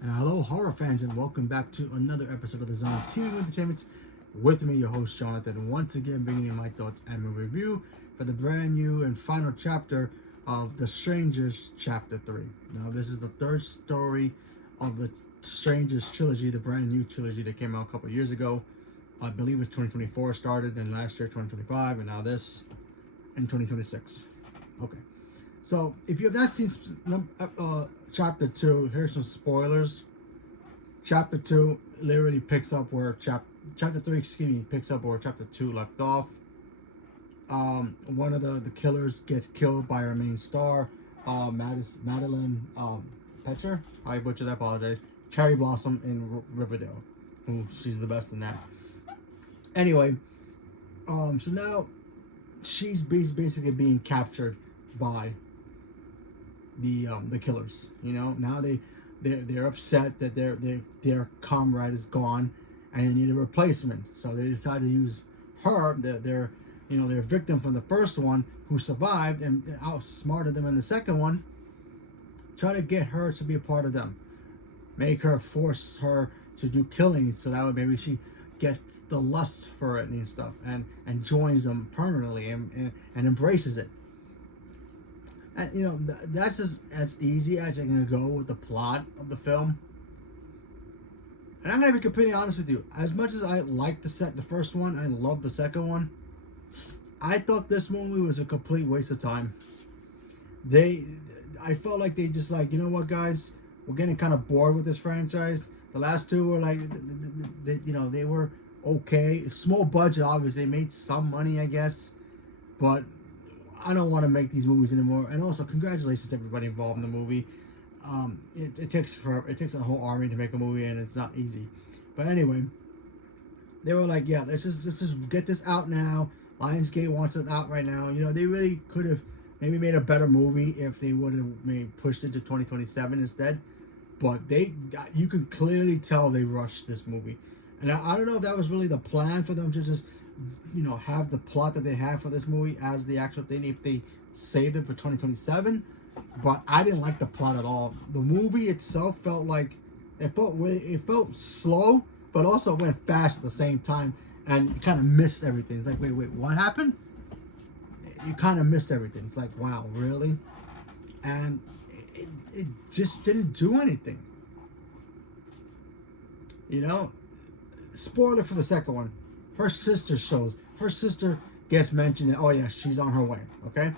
And hello, horror fans, and welcome back to another episode of the Zone TV Entertainments. With me, your host Jonathan, once again bringing you my thoughts and my review for the brand new and final chapter of The Strangers, Chapter 3. Now, this is the third story of the Strangers trilogy, the brand new trilogy that came out a couple of years ago. I believe it was 2024 started, and last year 2025, and now this in 2026. Okay. So, if you have not seen Chapter 2, here's some spoilers. Chapter 2 literally picks up where Chapter 3, picks up where Chapter 2 left off. One of the killers gets killed by our main star, Madeline Petcher. I butchered that, apologize. Cherry Blossom in Riverdale. Who she's the best in that. Anyway, so now she's basically being captured by the killers. You know, now they're upset that their comrade is gone, and they need a replacement. So they decide to use her, their victim from the first one who survived and outsmarted them in the second one. Try to get her to be a part of them, force her to do killings, so that way maybe she gets the lust for it and stuff, and joins them permanently and embraces it. And that's as easy as I'm gonna go with the plot of the film. And I'm gonna be completely honest with you. As much as I like the first one, I love the second one. I thought this movie was a complete waste of time. I felt like they just like, you know what, guys, we're getting kind of bored with this franchise. The last two were like, they were okay. Small budget, obviously, they made some money, I guess, but I don't want to make these movies anymore. And also, congratulations to everybody involved in the movie. It takes forever. It takes a whole army to make a movie, and it's not easy. But anyway, they were like, yeah, let's just get this out now. Lionsgate wants it out right now. They really could have maybe made a better movie if they would have maybe pushed it to 2027 instead. But you can clearly tell they rushed this movie. And I don't know if that was really the plan for them to just have the plot that they have for this movie as the actual thing if they saved it for 2027. But I didn't like the plot at all. The movie itself felt like it felt slow, but also went fast at the same time, and you kind of missed everything. It's like, wait, what happened? You kind of missed everything. It's like, wow, really? And it just didn't do anything. Spoiler for the second one. Her sister gets mentioned, and oh yeah, she's on her way. Okay,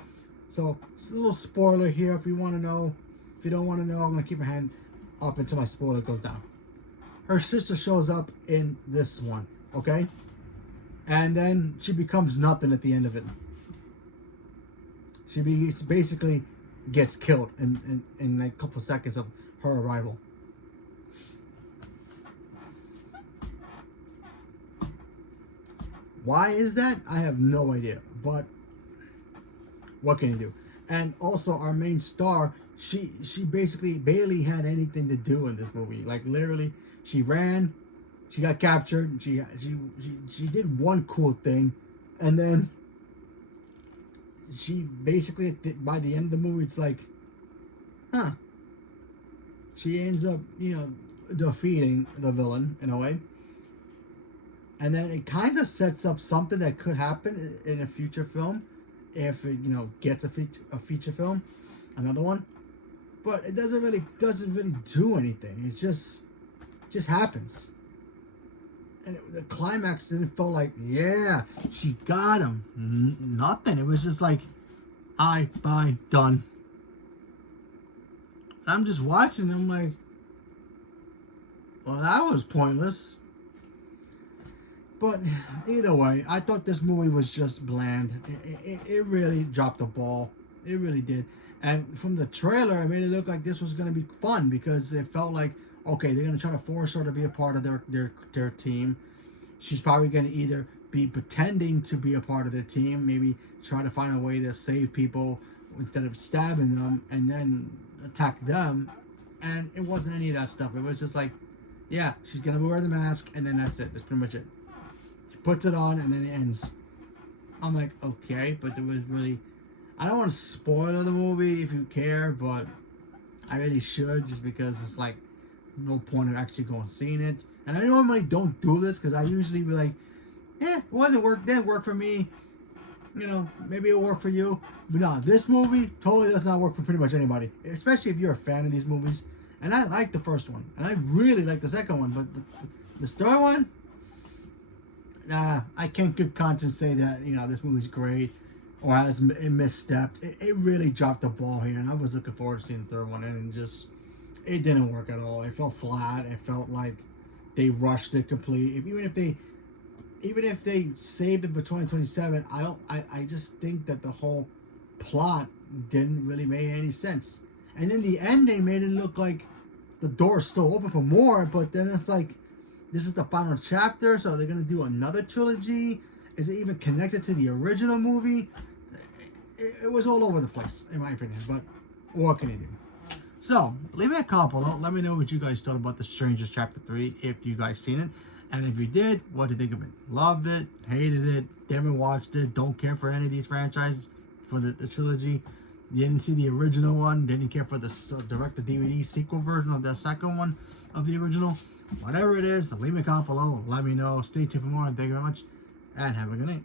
so it's a little spoiler here if you want to know. If you don't want to know, I'm gonna keep my hand up until my spoiler goes down. Her sister shows up in this one. Okay, and then she becomes nothing at the end of it. She basically gets killed in like a couple seconds of her arrival. Why is that? I have no idea. But what can you do? And also, our main star, she basically barely had anything to do in this movie. Like literally, she ran, she got captured, she did one cool thing, and then she basically by the end of the movie, it's like, huh? She ends up defeating the villain in a way. And then it kind of sets up something that could happen in a future film, if it gets a feature film, another one. But it doesn't really do anything. It just happens. And the climax didn't feel like, yeah, she got him. Nothing. It was just like, hi, bye, done. I'm just watching. I'm like, well, that was pointless. But either way, I thought this movie was just bland. It really dropped the ball. It really did. And from the trailer, it made it look like this was going to be fun because it felt like, okay, they're going to try to force her to be a part of their team. She's probably going to either be pretending to be a part of their team, maybe try to find a way to save people instead of stabbing them and then attack them. And it wasn't any of that stuff. It was just like, yeah, she's going to wear the mask, and then that's it. That's pretty much it. Puts it on and then it ends. I'm like, okay, but there was really, I don't want to spoil the movie if you care, but I really should, just because it's like, no point in actually going and seeing it. And I normally don't do this because I usually be like, it didn't work for me. You know, maybe it'll work for you. But no, this movie totally does not work for pretty much anybody, especially if you're a fan of these movies. And I like the first one, and I really like the second one, but the third one, I can't good conscience say that, you know, this movie's great or has it misstepped. It really dropped the ball here, and I was looking forward to seeing the third one, and it didn't work at all. It felt flat. It felt like they rushed it complete. Even if they saved it for 2027, I just think that the whole plot didn't really make any sense. And then the ending made it look like the door's still open for more, but then it's like, this is the final chapter, so they're gonna do another trilogy. Is it even connected to the original movie? It was all over the place, in my opinion, but what can you do? So, leave me a comment below. Let me know what you guys thought about The Strangers Chapter 3, if you guys seen it. And if you did, what did you think of it? Loved it, hated it, never watched it, don't care for any of these franchises for the trilogy. You didn't see the original one, didn't care for the direct-to-DVD sequel version of the second one of the original. Whatever it is, leave me a comment below. Let me know. Stay tuned for more. Thank you very much, and have a good night.